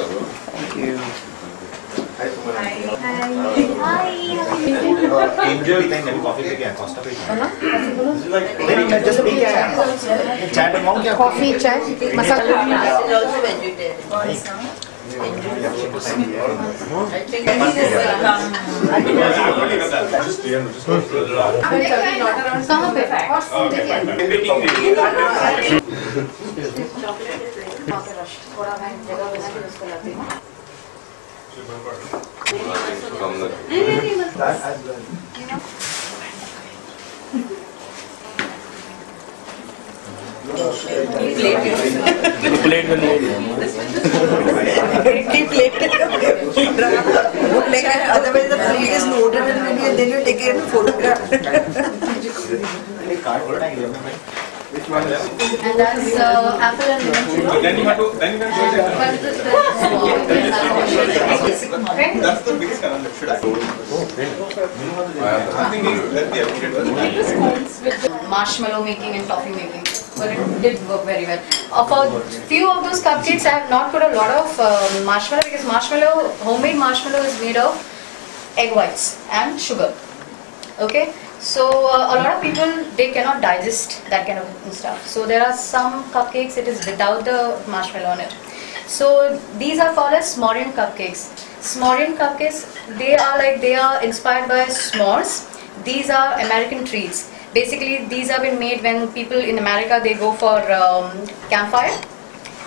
Thank you. Hi. Enjoy coffee just Coffee, chai, masala. Plate will otherwise the plate is loaded and then you take a photograph. And that's apple and lemon. Then you have to show it. That's the biggest conundrum. Should I? I think let the Marshmallow making and toffee making. But it did work very well. For few of those cupcakes, I have not put a lot of marshmallow because homemade marshmallow is made of egg whites and sugar. Okay, so a lot of people, they cannot digest that kind of stuff. So there are some cupcakes it is without the marshmallow on it. So these are called as s'morian cupcakes. S'morian cupcakes, they are inspired by s'mores. These are American treats. Basically, these have been made when people in America, they go for campfire,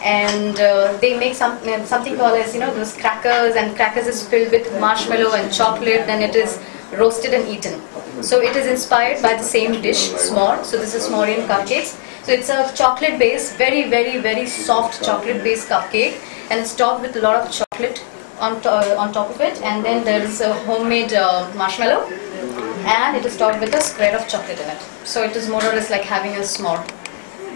and they make something called as, those crackers, and crackers is filled with marshmallow and chocolate, then it is roasted and eaten. So it is inspired by the same dish, s'more. So this is s'morian cupcakes. So it's a chocolate base, very, very, very soft chocolate based cupcake, and it's topped with a lot of chocolate on top of it, and then there is a homemade marshmallow, and it is topped with a square of chocolate in it. So it is more or less like having a s'more.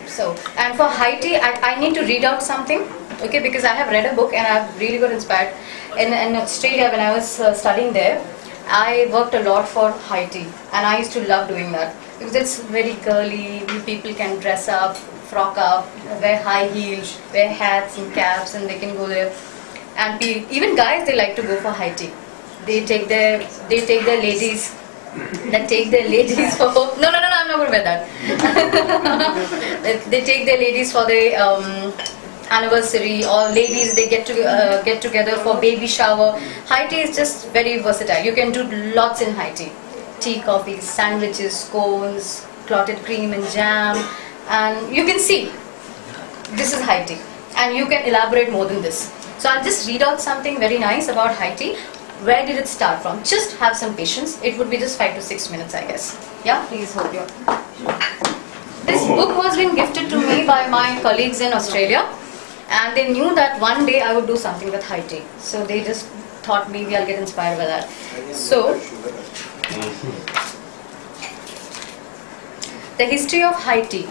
So, and for high tea, I need to read out something, okay, because I have read a book and I have really got inspired. In Australia, when I was studying there, I worked a lot for high tea, and I used to love doing that because it's very girly. People can dress up, frock up, wear high heels, wear hats and caps, and they can go there. And even guys, they like to go for high tea. They take their ladies. That take their ladies for I'm not going to wear that. They take their ladies for their anniversary, or ladies, they get together for baby shower. High tea is just very versatile. You can do lots in high tea. Tea, coffee, sandwiches, scones, clotted cream and jam, and you can see this is high tea, and you can elaborate more than this. So I'll just read out something very nice about high tea. Where did it start from? Just have some patience. It would be just 5 to 6 minutes, I guess. Yeah, please hold your. This book was been gifted to me by my colleagues in Australia, and they knew that one day I would do something with high tea. So they just thought maybe I'll get inspired by that. So, the history of high tea.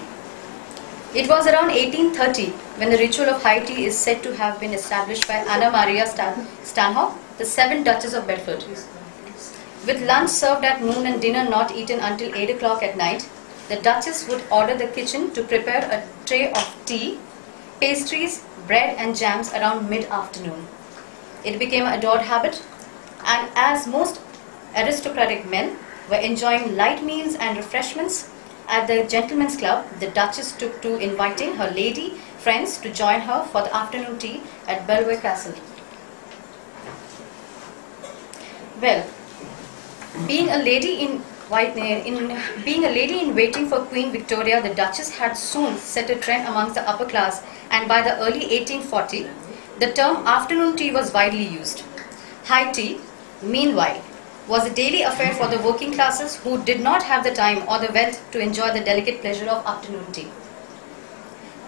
It was around 1830 when the ritual of high tea is said to have been established by Anna Maria Stanhope, the 7th Duchess of Bedford. With lunch served at noon and dinner not eaten until 8 o'clock at night, the Duchess would order the kitchen to prepare a tray of tea, pastries, bread and jams around mid-afternoon. It became an adored habit, and as most aristocratic men were enjoying light meals and refreshments at the Gentlemen's Club, the Duchess took to inviting her lady friends to join her for the afternoon tea at Belvoir Castle. Well, being a lady in waiting for Queen Victoria, the Duchess had soon set a trend amongst the upper class, and by the early 1840, the term afternoon tea was widely used. High tea, meanwhile, was a daily affair for the working classes who did not have the time or the wealth to enjoy the delicate pleasure of afternoon tea.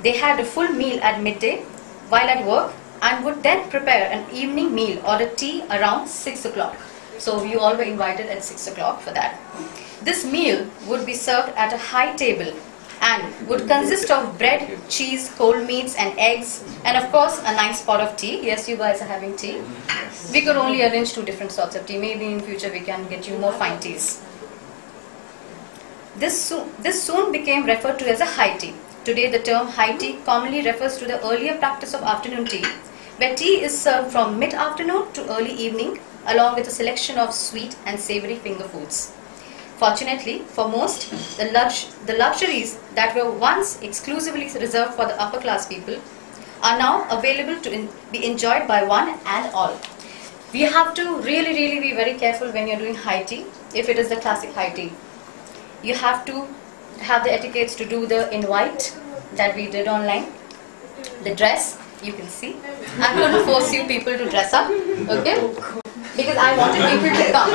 They had a full meal at midday while at work, and would then prepare an evening meal or a tea around 6 o'clock. So you all were invited at 6 o'clock for that. This meal would be served at a high table and would consist of bread, cheese, cold meats and eggs, and of course a nice pot of tea. Yes, you guys are having tea. We could only arrange 2 different sorts of tea. Maybe in future we can get you more fine teas. This soon became referred to as a high tea. Today the term high tea commonly refers to the earlier practice of afternoon tea, where tea is served from mid-afternoon to early evening, along with a selection of sweet and savory finger foods. Fortunately, for most, the luxuries that were once exclusively reserved for the upper class people are now available to be enjoyed by one and all. We have to really be very careful when you're doing high tea, if it is the classic high tea. You have to have the etiquettes to do the invite that we did online, the dress, you can see. I'm going to force you people to dress up, okay? Because I wanted people to come.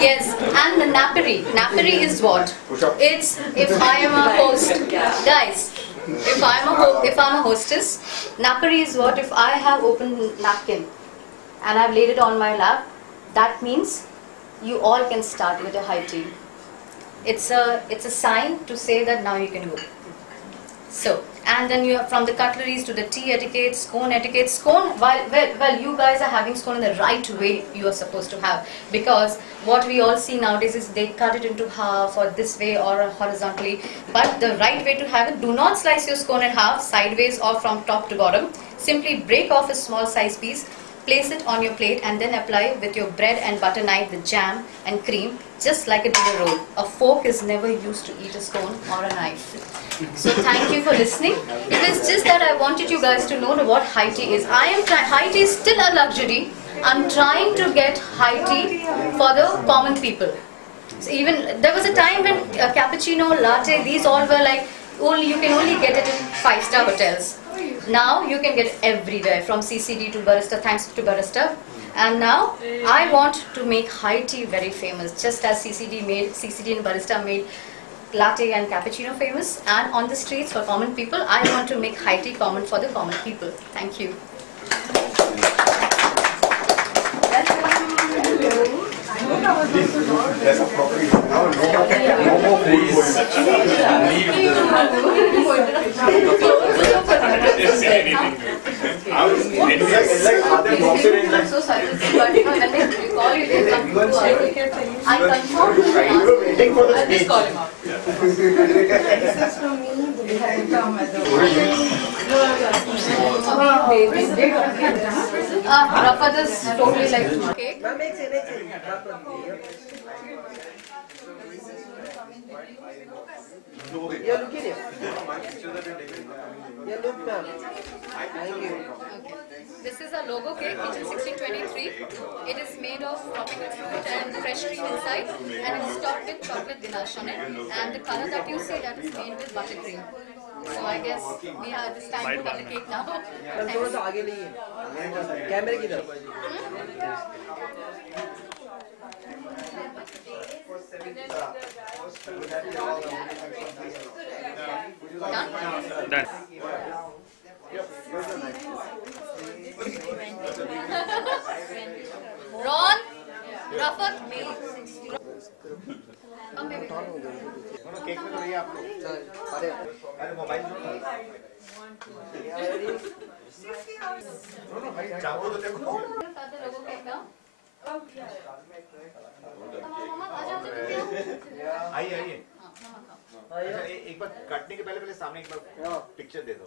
Yes, and the nappary. Nappary is what? It's if I am a host, guys. If I'm a hostess, nappary is what? If I have opened napkin and I've laid it on my lap, that means you all can start with a high tea. It's a sign to say that now you can go. So, and then you have from the cutleries to the tea etiquette, scone etiquette. Scone, well, you guys are having scone in the right way you are supposed to have, because what we all see nowadays is they cut it into half or this way or horizontally. But the right way to have it, do not slice your scone in half, sideways or from top to bottom. Simply break off a small size piece, place it on your plate and then apply with your bread and butter knife the jam and cream, just like a dinner roll. A fork is never used to eat a scone or a knife. So thank you for listening. It is just that I wanted you guys to know what high tea is. High tea is still a luxury. I'm trying to get high tea for the common people. So even there was a time when cappuccino, latte, these all were like you can only get it in 5-star hotels. Now you can get it everywhere, from CCD to barista, thanks to barista. And now I want to make high tea very famous, just as CCD and barista made latte and cappuccino famous. And on the streets for common people, I want to make high tea common for the common people. Thank you. There's a property. No more I'm so sorry, but you know, when they call you, they come to I confirm. Waiting for the I'll just call him out. Rafat is totally like cake. Yeah, look at it. Yeah, look, ma'am. Thank you. Okay. This is a logo cake, which is 1623. It is made of tropical fruit and fresh cream inside, and it is topped with chocolate ganache on it. And the color that you see, that is made with buttercream. So I guess we have this time to cut the cake now. Ma'am थोड़ा सा आगे नहीं कैमरे की तरफ Done? Ron, Rafat, me. Come baby. Cake में तो रही आप लोग। अरे मोबाइल चाकू तो देखो। लोगो केक ना। आइए। अच्छा एक बार काटने के पहले सामने एक बार पिक्चर दे दो।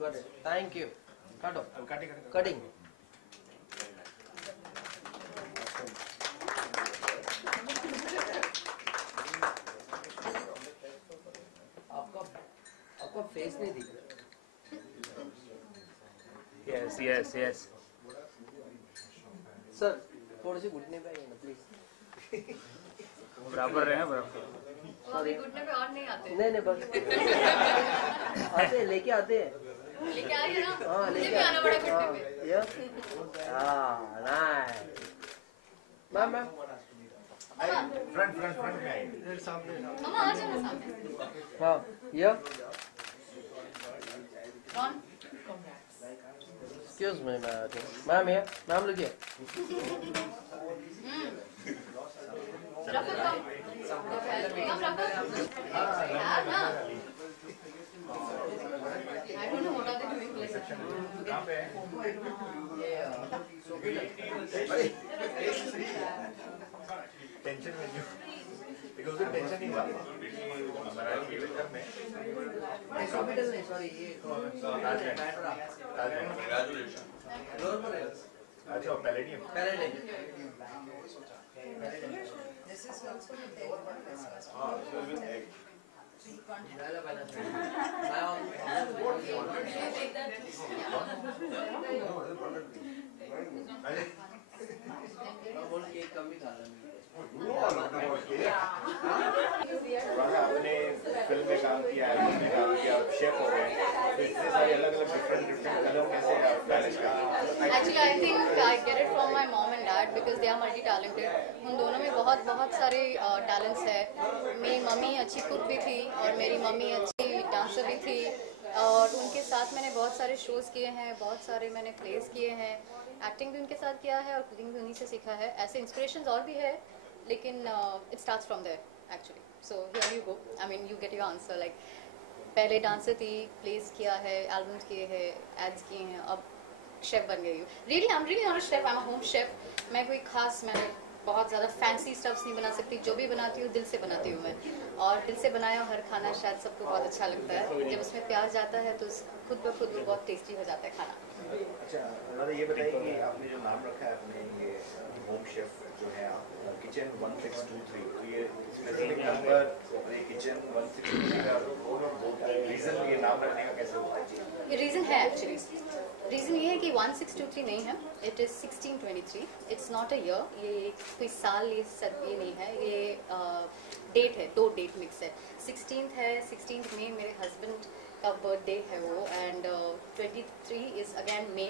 Got it. Thank you. काटो कटिंग आपका फेस नहीं दिख रहा। Yes. सर थोड़ी सी घुटने पे आइए ना प्लीज। बराबर रहे हैं बराबर। वो अभी घुटने पे और नहीं आते। नहीं बस आते लेके आते हैं। लेके आइए ना। हाँ मुझे भी आना पड़ा घुटने पे। ये नाइस। मैम फ्रंट में आइए। मामा आ जाओ ना सामने। हाँ ये Ron. Excuse me, ma'am here. Ma'am, look here. Rafat, come. Come, Rafat. Yeah, na. I don't know what are they doing. Tension में क्यों? बिकॉज़ टेंशन नहीं हुआ। Capital नहीं, sorry, ये अच्छा palladium This is also with egg. आपने film में काम किया, एल्बम में काम किया, शेफ हो गए, तो इतने सारे अलग-अलग डिफरेंट कलर कैसे आप बैलेंस करते हैं? Actually, I think I get it from my mom and dad because they are multi-talented. उन दोनों में बहुत सारे टैलेंट्स है. मेरी मम्मी अच्छी कुक भी थी और मेरी मम्मी अच्छी डांसर भी थी और उनके साथ मैंने बहुत सारे शोज़ किए हैं, बहुत सारे मैंने प्लेस किए हैं, एक्टिंग भी उनके साथ किया है और कुकिंग भी उन्हीं से सीखा है. ऐसे इंस्पिरेशंस और भी है लेकिन it starts from there actually. So here you go, I mean you get your answer. Like पहले डांसर थी, प्लेस किया है, एल्बम्स किए हैं, एड्स किए हैं, अब शेफ बन गई हूँ. Really I am really not a chef, I am a home chef. मैं कोई खास मैं बहुत ज़्यादा फैंसी स्टफ्स नहीं बना सकती. जो भी बनाती हूँ दिल से बनाती हूँ मैं, और दिल से बनाया हर खाना शायद सबको बहुत अच्छा लगता है. जब उसमें प्यार जाता है तो खुद ब खुद वो बहुत टेस्टी हो जाता है खाना. अच्छा, मतलब ये बताइए कि आपने जो नाम रखा है अपने ये होम शेफ जो है आप किचन 1623, तो ये स्पेसिफिक नंबर और ये किचन 1623 का रीज़न ये नाम रखने का कैसे हुआ? ये रीज़न है एक्चुअली. रीज़न ये है कि 1623 नहीं है, it is 1623. It's not a year, ये कोई साल ये नहीं है, ये डेट है, 2 डेट मिक्स है. 16th है, 16th में मेरे हस्बैंड का बर्थडे है वो, एंड 23 इज़ अगेन मे.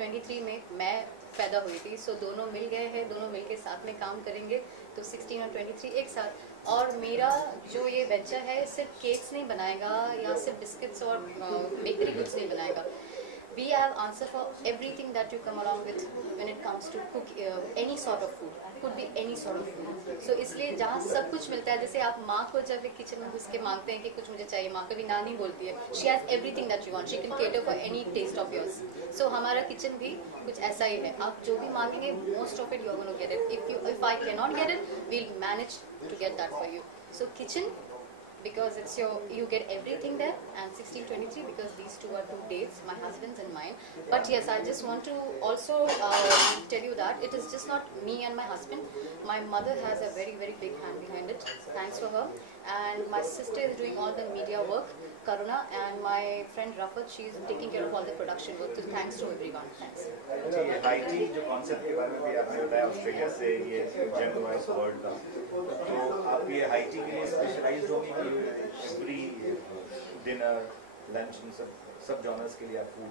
23 में मैं पैदा हुई थी, सो दोनों मिल गए हैं, दोनों मिल के साथ में काम करेंगे तो 16 और 23 एक साथ. और मेरा जो ये वेंचर है सिर्फ केक्स नहीं बनाएगा या सिर्फ बिस्किट्स और बेकरी गुड्स नहीं बनाएगा. We have answer for everything that you come along with when it comes to cook any sort of food. Could be any sort of food. So इसलिए जहाँ सब कुछ मिलता है, जैसे आप माँ को जब एक किचन में घुस के मांगते हैं कि कुछ मुझे चाहिए, माँ कभी ना नहीं बोलती है. She has everything that you want. She can cater for any taste of yours. So हमारा किचन भी कुछ ऐसा ही है. आप जो भी मांगेंगे most of it you are going to get it. If I cannot get it, we'll manage to get that for you. So kitchen, because it's you get everything there, and 1623 because these two are 2 dates, my husband's and mine. But yes, I just want to also tell you that it is just not me and my husband. My mother has a very big hand behind it. Thanks for her. And my sister is doing all the media work, Karuna, and my friend Rafat, she is taking care of all the production work. So thanks to everyone. Thanks. अच्छा, ये high tea जो concept के बारे में भी आपने बताया, Australia से ये जेम वाइस वर्ल्ड का, तो आप ये हाई टी के लिए स्पेशलाइज्ड होंगे कि एवरी डिनर लंच सब जॉनर्स के लिए आप फूड?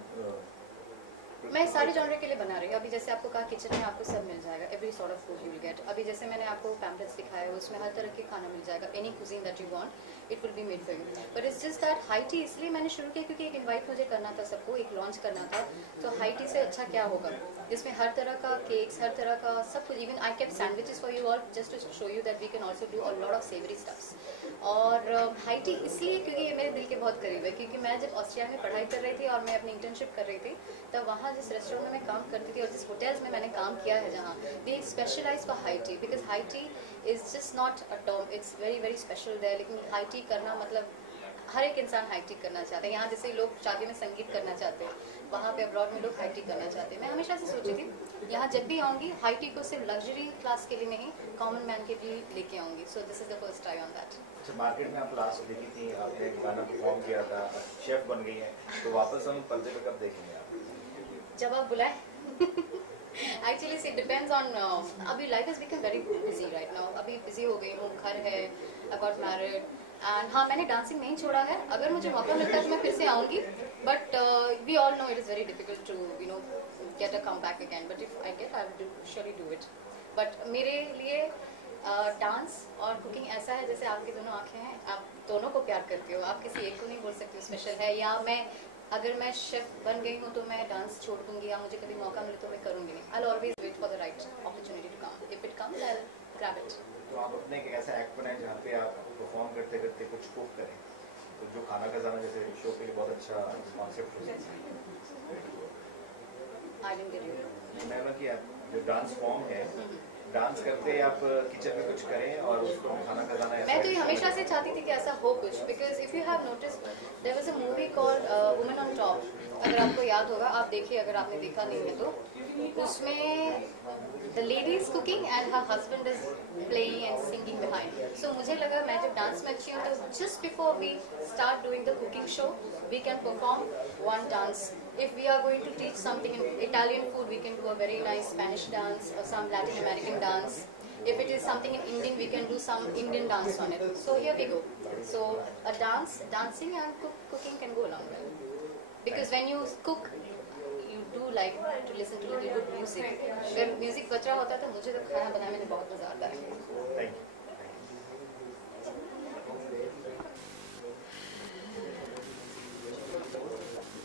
मैं सारे जॉनर के लिए बना रही हूँ. अभी जैसे आपको कहा किचन में आपको सब मिल जाएगा, every sort of food you will get. अभी जैसे मैंने आपको पैम्पलेट्स दिखाया है उसमें हर तरह के खाना मिल जाएगा. Any cuisine that you want it will be made for you. But it's just that high tea इसलिए मैंने शुरू किया क्योंकि एक इन्वाइट मुझे करना था सबको, एक लॉन्च करना था. तो हाई टी से अच्छा क्या होगा, जिसमें हर तरह का केक्स, हर तरह का सब कुछ. Even I kept sandwiches for you all just to show you that we can also do a lot of savoury stuffs. और हाई टी इसलिए क्योंकि ये मेरे दिल के बहुत करीब है, क्योंकि मैं जब ऑस्ट्रेलिया में पढ़ाई कर रही थी और मैं अपनी इंटर्नशिप कर रही थी, तब वहाँ जिस रेस्टोरेंट में काम करती थी और जिस होटल्स में मैंने काम किया है जहाँ, they specialise for high tea because high tea is just not a term, it's very special there. लेकिन हाई टी करना मतलब हर एक इंसान हाई टी करना चाहता है. यहाँ जैसे लोग शादी में संगीत करना चाहते हैं, वहाँ पे अब्रॉड में लोग हाई टी करना चाहते हैं. मैं हमेशा से सोची थी यहाँ जब भी आऊँगी हाई टी को सिर्फ लग्जरी क्लास के लिए नहीं, कॉमन मैन के लिए लेके आऊँगी. So this is the first try on that. अच्छा, मार्केट में आप लास्ट देखी थी, आपने एक गाना परफॉर्म किया था, शेफ बन गई हैं, तो वापस हम पर्दे पे कब देखेंगे आप? जब आप बुलाए. Actually, see, it depends on. अभी life has become very busy right now. अभी busy हो गई हूँ, घर है, I got married, and हाँ मैंने डांसिंग नहीं छोड़ा है. अगर मुझे मौका मिलता है तो मैं फिर से आऊँगी. But we all know it is very difficult to get a comeback again. But if I get, I will surely do it. But मेरे लिए डांस और कुकिंग ऐसा है जैसे आपकी दोनों आँखें हैं, आप दोनों को प्यार करती हो. आप किसी एक को नहीं बोल सकती हो स्पेशल है, या मैं अगर मैं शेफ बन गई हूँ तो मैं डांस छोड़ दूंगी, या मुझे कभी मौका मिले तो मैं करूँगी नहीं. I will always wait for the right opportunity to come. If it comes I will grab it. तो आप अपने एक ऐसा एक्ट बनाएं जहाँ पे आप परफॉर्म करते करते कुछ कुक करें, तो जो खाना का जाना जैसे शो के लिए बहुत अच्छा कॉन्सेप्ट हो सकता है. I didn't get you. मैंने कि जो डांस फॉर्म है डांस करते आप किचन में कुछ करें और उसको खाना खजाना मैं तो ये हमेशा से चाहती थी कि ऐसा हो कुछ, because if you have notice there was a movie called women on top, अगर आपको याद होगा, आप देखिए अगर आपने देखा नहीं है तो, उसमें the lady is cooking and her husband is playing and singing behind. So मुझे लगा मैं जब डांस में अच्छी हूँ तो just before we start doing the cooking show we can perform one dance. If we are going to teach something in Italian food, we can do a very nice Spanish dance or some Latin American dance. If it is something in Indian, we can do some Indian dance on it. So here we go. So a dancing and cooking can go along well. Because when you cook, you do like to listen to little good music. अगर music बज रहा होता तो मुझे तो खाना बनाने में बहुत मजा आता है. Thank you.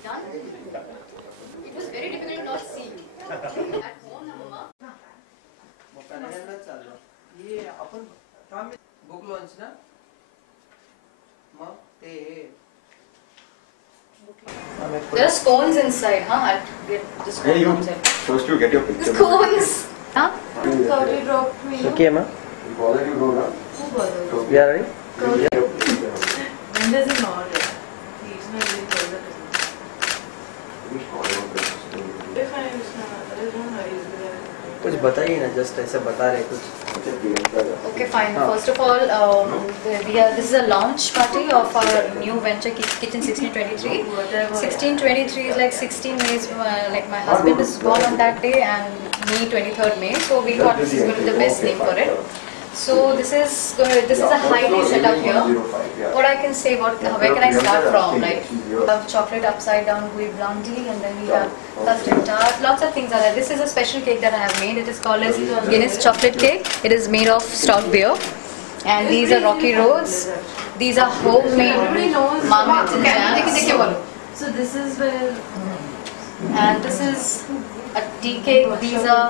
Done? It was very difficult to not see. At home, Mama. ये अपन काम बुक लॉन्च ना मग ते There are scones inside, huh? I'll get the scones outside. First you get your picture. Scones! Huh? Okay, ma. You bother you go now. We are ready. When does it not? Please, my really close up. If I understand, there is no hurry. कुछ बताइए ना, just ऐसे बता रहे कुछ. Okay, fine. First of all, this is a launch party of our new venture, Kichten 1623. 1623 is like 16 May. Like my husband is born on that day, and me 23rd May. So we thought this is going to be the best name for it. So this is a high-tea setup here. What I can say, where can I start from? Like we have chocolate upside down gooey blondie, and then we have custard tart. Lots of things are there. This is a special cake that I have made. It is called as Guinness chocolate cake. It is made of stout beer, and these are Rocky Roads. These are homemade marmalades and jams. So this is where. And this is a tea cake. These are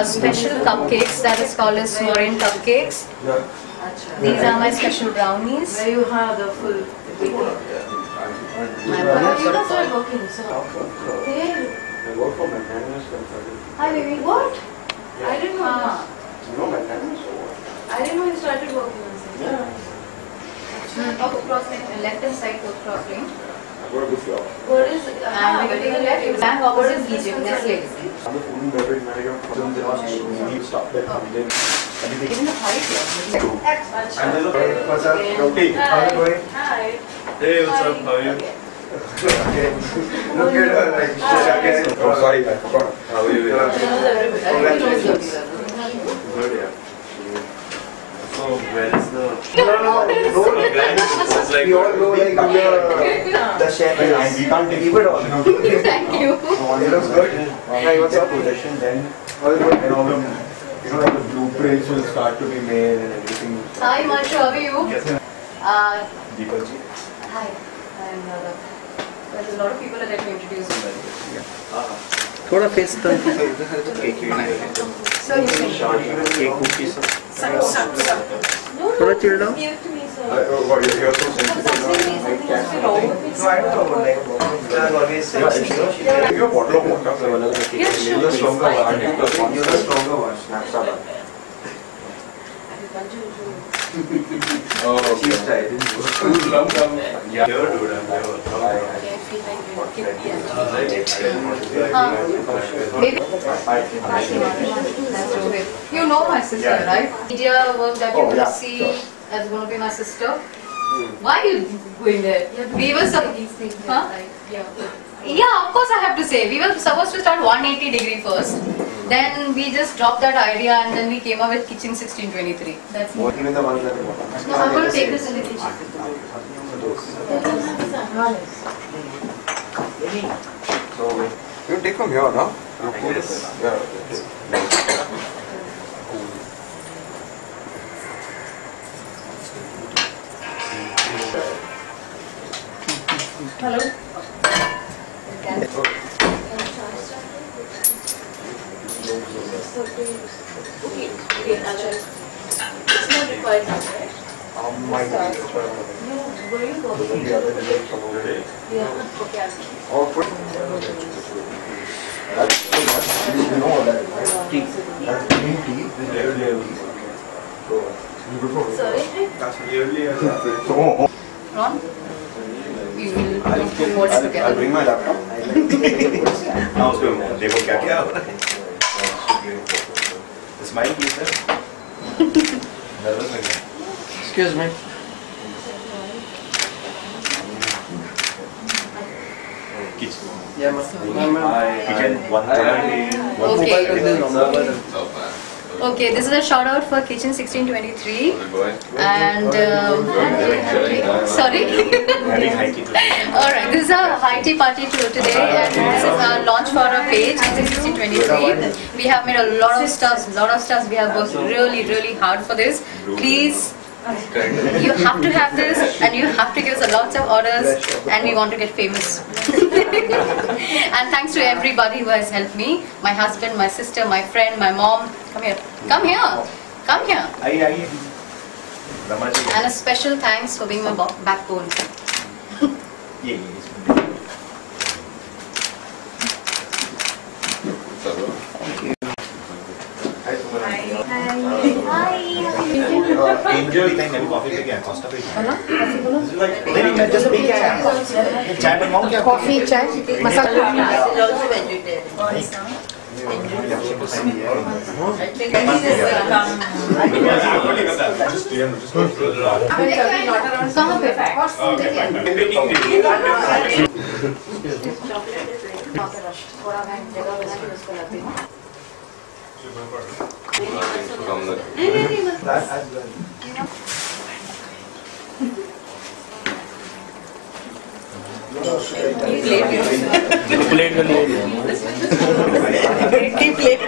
a special cupcakes that is called as Moraine cupcakes. These are my special brownies. Where you have the full. My brother, you guys are working, so. I work for maintenance consultant. Hi, baby. What? I didn't know. You know maintenance or what? I didn't know you started working on this. Yeah. Up cross-link, left hand side to cross-link. I got a good job. What is? And we will take a left. Back opposite Egypt. This way. I'm the food and beverage manager from the last week stop there. Even the height here. And there's a what's up? Roti. How are you going? Hi. Hey, what's up? How are you? Okay. Look at her like she's again. Oh, sorry, I forgot. How are you? Congratulations. Good, yeah. So where is the? No, guys. It's like we all go like the chef and we can't leave it all. Thank you. It looks good. Hey, what's up? Possession then. And all the, like the blueprints will start to be made and everything. Hi, Marsha. How are you? Yes, ma'am. Deepak ji. Hi. I'm there's a lot of people that I can introduce you. थोड़ा face तो So you can. Cake cookies. थोड़ा chill down. Give to me, sir. What is your so sensitive? No, I don't know. Like, always. Give you a bottle of water. You're the stronger one. You're the stronger one. Snapshot. Oh, she's tried. Yeah. Here, dude. You know my sister, right? Media work that you will see that's going to be my sister. Why are you going there? We were huh? Yeah, of course I have to say. We were supposed to start 180-degree first. Then we just dropped that idea and then we came up with Kitchen 1623. That's it. Even the ones that are bottom. No, I'm going to take this in the kitchen. So, you take from here, no? Yeah. Hello? It's not required now, right? My God. No, where you go? The other day, Yeah. Okay. or put You know what that is, right? Tea. That's green tea with level. You prefer? Sorry? That's really so. Ron? We will do words I'll together. bring my laptop. Now उसको देखो क्या क्या हो रहा है. Smile please sir. Nervous लग रहा है. Excuse me. Kitchen. Yeah, ma'am. Kitchen 130. Okay. Okay, this is a shout out for Kitchen 1623. And sorry. Having high tea today. Alright, this is a high tea party tour today, and this is a launch for our page, Kitchen 1623. We have made a lot of stuff. We have worked really hard for this. Please, you have to have this, and you have to give us lots of orders, and we want to get famous. And thanks to everybody who has helped me, my husband, my sister, my friend, my mom. Come here. आइए. Rama ji. And a special thanks for being my backbone. ये. Angel भी नहीं coffee पे क्या Costa पे क्या नहीं मैं जस्ट पी क्या चाय बनवाऊं क्या Coffee, chai, masala. कहाँ पे? थोड़ा मैं जगह बना के उसको लाती हूँ. प्लेट कर लिए प्लेट